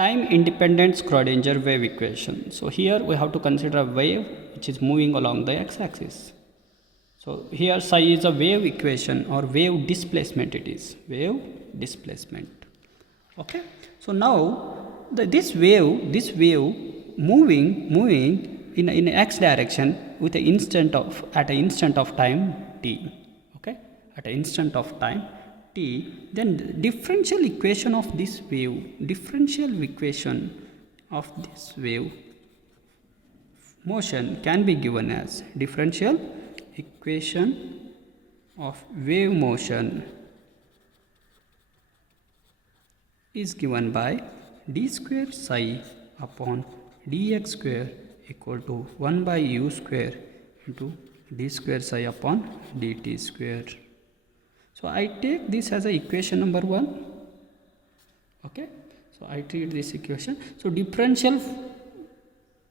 time independent Schrodinger wave equation. So here we have to consider a wave which is moving along the x-axis. So here psi is a wave equation or wave displacement, it is wave displacement. Okay. So now this wave moving in x direction with an instant of at an instant of time t. Okay, at an instant of time t, then the differential equation of this wave motion can be given as differential equation of wave motion is given by d square psi upon dx square equal to 1 by u square into d square psi upon dt square. So I take this as a equation number 1. Okay, so I treat this equation. So differential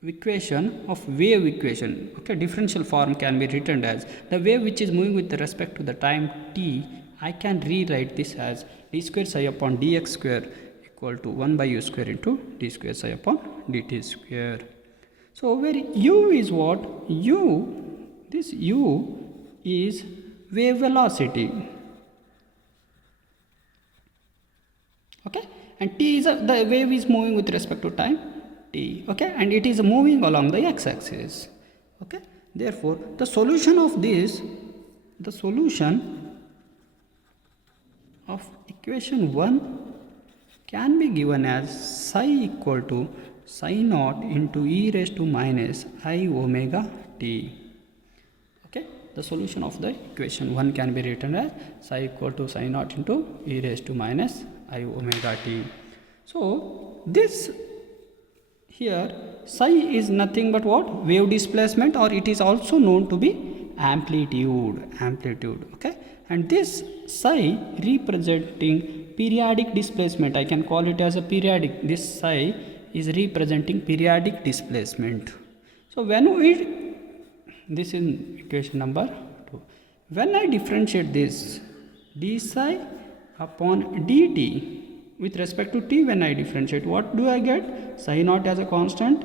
equation of wave equation, okay, differential form can be written as the wave which is moving with respect to the time t. I can rewrite this as d square psi upon dx square equal to 1 by u square into d square psi upon dt square. So where u is what? This u is wave velocity. Okay, and t is the wave is moving with respect to time t. Okay, and it is moving along the x-axis. Okay, therefore the solution of equation 1 can be given as psi equal to psi naught into e raised to minus I omega t. Okay, the solution of the equation 1 can be written as psi equal to psi naught into e raised to minus I omega t. So this here psi is nothing but what? Wave displacement, or it is also known to be amplitude. Okay, and this psi representing periodic displacement, I can call it as a periodic. This psi is representing periodic displacement. So when this is equation number 2. When I differentiate this d psi upon dt with respect to t, when I differentiate, what do I get? Psi naught as a constant.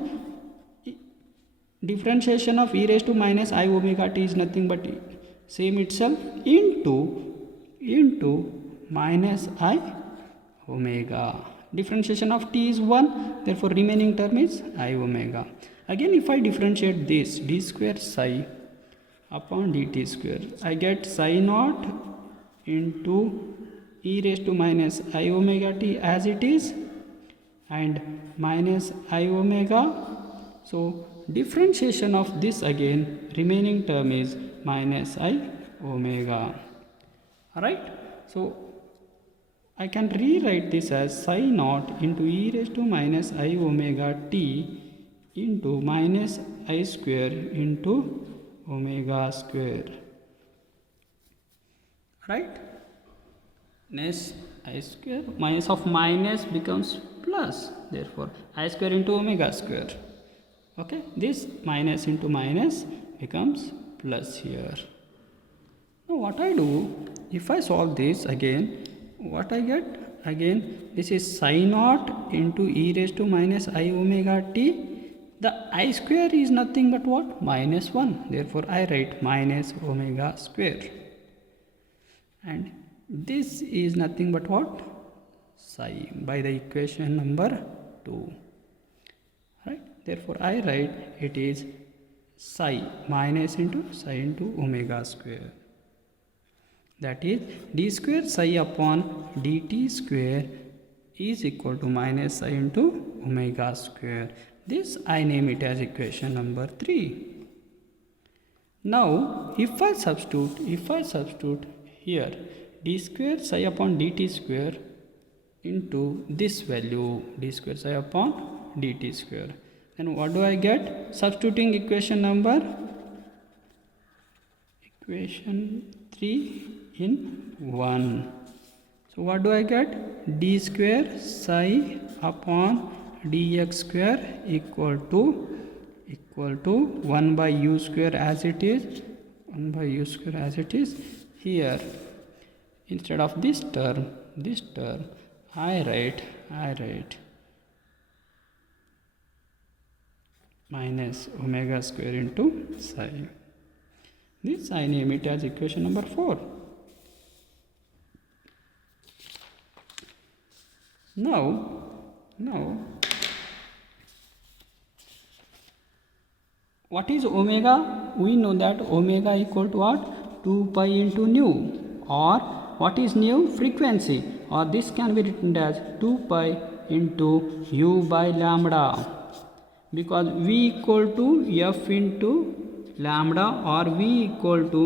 Differentiation of e raised to minus I omega t is nothing but same itself into minus I omega. Differentiation of t is 1, therefore remaining term is I omega. Again, if I differentiate this d square psi upon dt square, I get psi naught into e raised to minus I omega t as it is and minus I omega. So differentiation of this, again remaining term is minus I omega. Alright, so I can rewrite this as psi naught into e raised to minus I omega t into minus I square into omega square. Right? Next, I square minus of minus becomes plus, therefore I square into omega square. Okay, this minus into minus becomes plus here. Now what I do, if I solve this again, what I get? Again, this is psi naught into e raised to minus I omega t. The I square is nothing but what? Minus 1. Therefore I write minus omega square. And this is nothing but what? Psi, by the equation number 2. Right? Therefore I write it is psi minus into psi into omega square. That is d square psi upon dt square is equal to minus psi into omega square. This I name it as equation number 3. Now if I substitute here d square psi upon dt square into this value d square psi upon dt square, then what do I get? Substituting equation 3 in 1. So what do I get? D square psi upon dx square equal to 1 by u square as it is. 1 by u square as it is. Here instead of this term I write minus omega square into psi. This I name it as equation number 4. Now what is omega? We know that omega equal to what? 2 pi into nu. Or what is nu? Frequency. Or this can be written as 2 pi into u by lambda. Because v equal to f into lambda, or v equal to,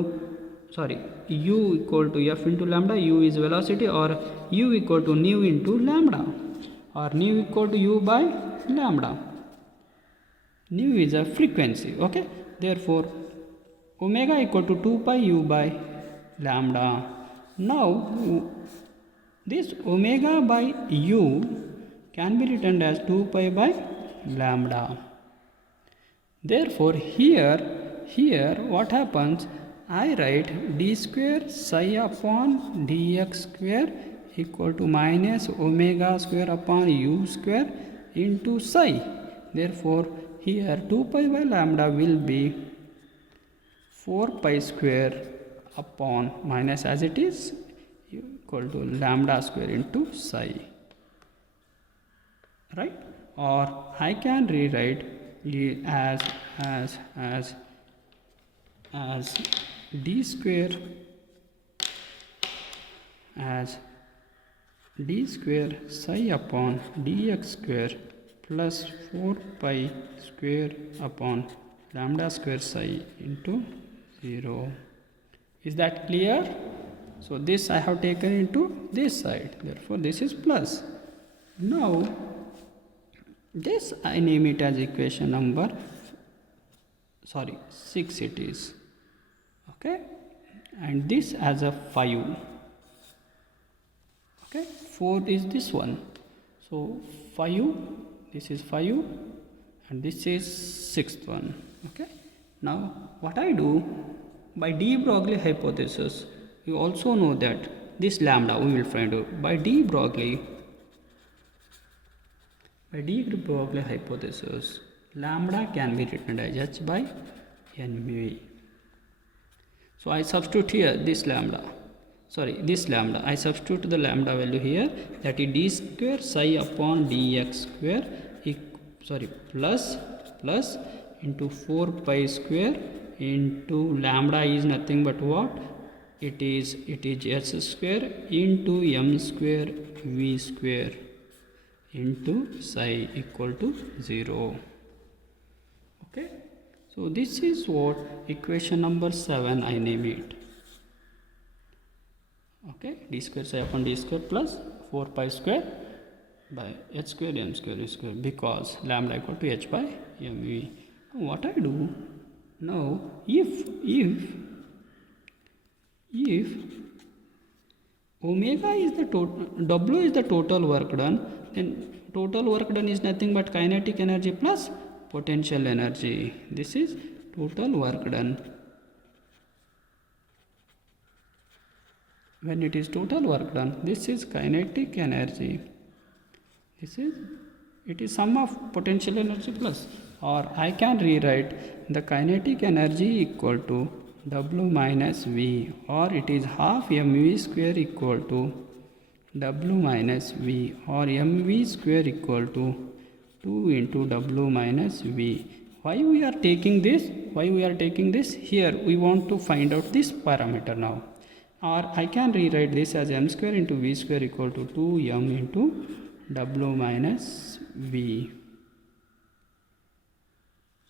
u equal to f into lambda. U is velocity, or u equal to nu into lambda, or nu equal to u by lambda. Nu is a frequency. Okay, therefore omega equal to 2 pi u by lambda. Now this omega by u can be written as 2 pi by lambda. Therefore here what happens, I write d square psi upon dx square equal to minus omega square upon u square into psi. Therefore here 2 pi by lambda will be 4 pi square upon minus, as it is, equal to lambda square into psi, right? Or I can rewrite it as d square psi upon dx square plus 4 pi square upon lambda square psi into 0. Is that clear? So this I have taken into this side, therefore this is plus. Now this I name it as equation number 6 it is. Okay, and this as a 5. Okay, 4 is this one. So 5, this is 5, and this is 6th one. Okay, now what I do, by de Broglie hypothesis, you also know that this lambda we will find out by de Broglie hypothesis. Lambda can be written as h by nv. So I substitute here this lambda, I substitute the lambda value here, that is d square psi upon dx square plus into 4 pi square into lambda is nothing but what? It is s square into m square v square into psi equal to 0. Okay, so this is what equation number 7 I name it. Okay, d square psi upon d square plus 4 pi square by h square m square v square, because lambda equal to h by mv. What I do now, if omega is the total, w is the total work done, then total work done is nothing but kinetic energy plus potential energy. This is total work done. When it is total work done, this is kinetic energy. It is sum of potential energy plus, or I can rewrite the kinetic energy equal to W minus V, or it is half mv square equal to W minus V, or mv square equal to 2 into W minus V. Why we are taking this? Here we want to find out this parameter now. Or I can rewrite this as m square into v square equal to 2m into W minus V.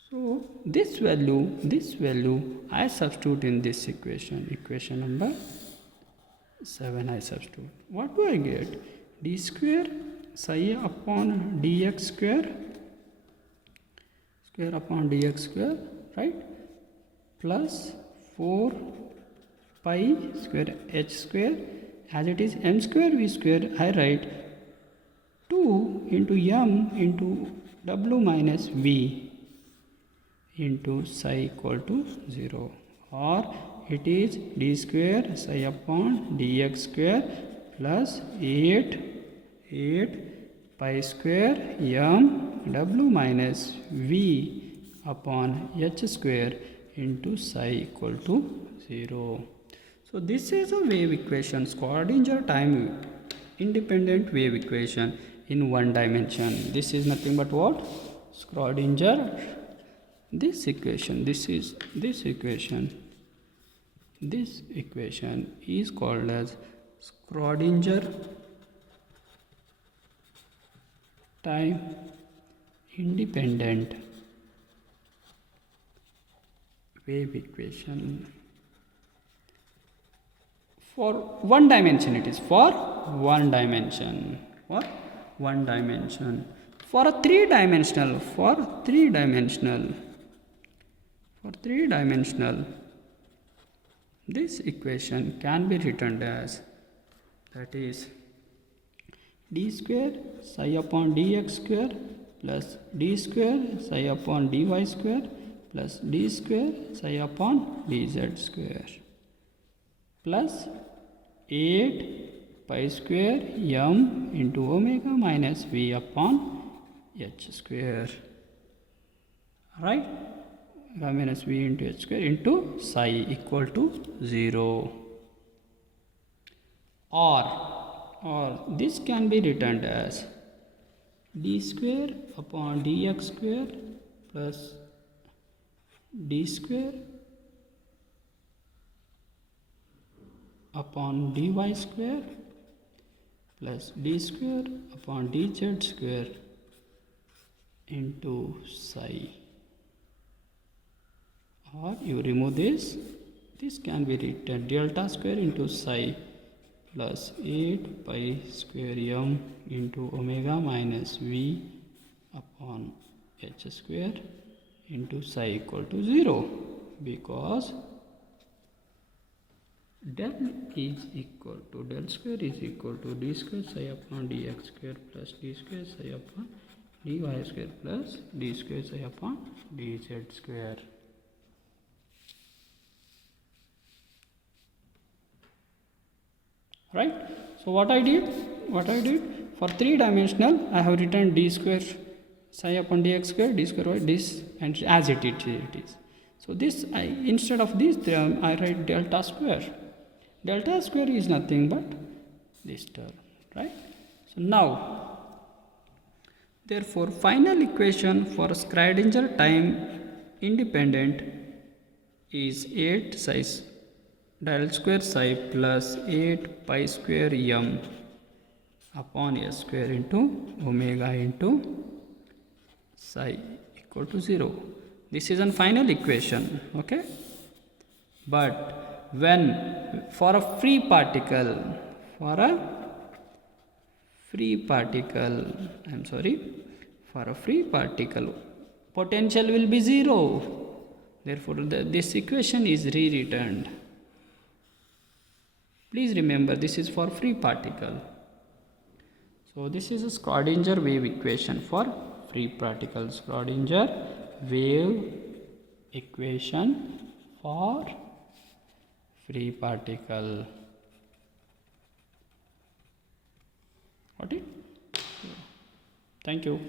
So this value I substitute in this equation number 7 I substitute. What do I get? D square psi upon dx square upon dx square, right, plus 4 pi square h square, as it is m square v square, I write 2 into m into W minus V into psi equal to 0, or it is d square psi upon dx square plus 8 pi square m W minus V upon h square into psi equal to 0. So this is a wave equation, Schrodinger time independent wave equation in one dimension. This is nothing but what? Schrodinger, this equation, this is this equation. This equation is called as Schrodinger time independent wave equation. For one dimension, it is for one dimension. For one dimension. For a three dimensional, this equation can be written as, that is, d square psi upon dx square plus d square psi upon dy square plus d square psi upon dz square plus 8 pi square m into omega minus v upon h square, right? Minus v into h square into psi equal to 0. Or this can be written as d square upon dx square plus d square upon dy square plus d square upon dz square into psi. Or you remove this can be written delta square into psi plus 8 pi square m into omega minus v upon h square into psi equal to 0, because del square is equal to d square psi upon dx square plus d square psi upon dy square plus d square psi upon dz square. Right? So what I did for three dimensional, I have written d square psi upon dx square, d square y, this, and as it is. So this, instead of this term, I write delta square. Delta square is nothing but this term, right? So now, therefore, final equation for Schrodinger time independent is 8 psi del square psi plus 8 pi square m upon s square into omega into psi equal to 0. This is a final equation, okay? But when for a free particle, potential will be 0. Therefore, this equation is rewritten. Please remember, this is for free particle. So this is a Schrodinger wave equation for free particle. Schrodinger wave equation for free particle. Got it? Thank you.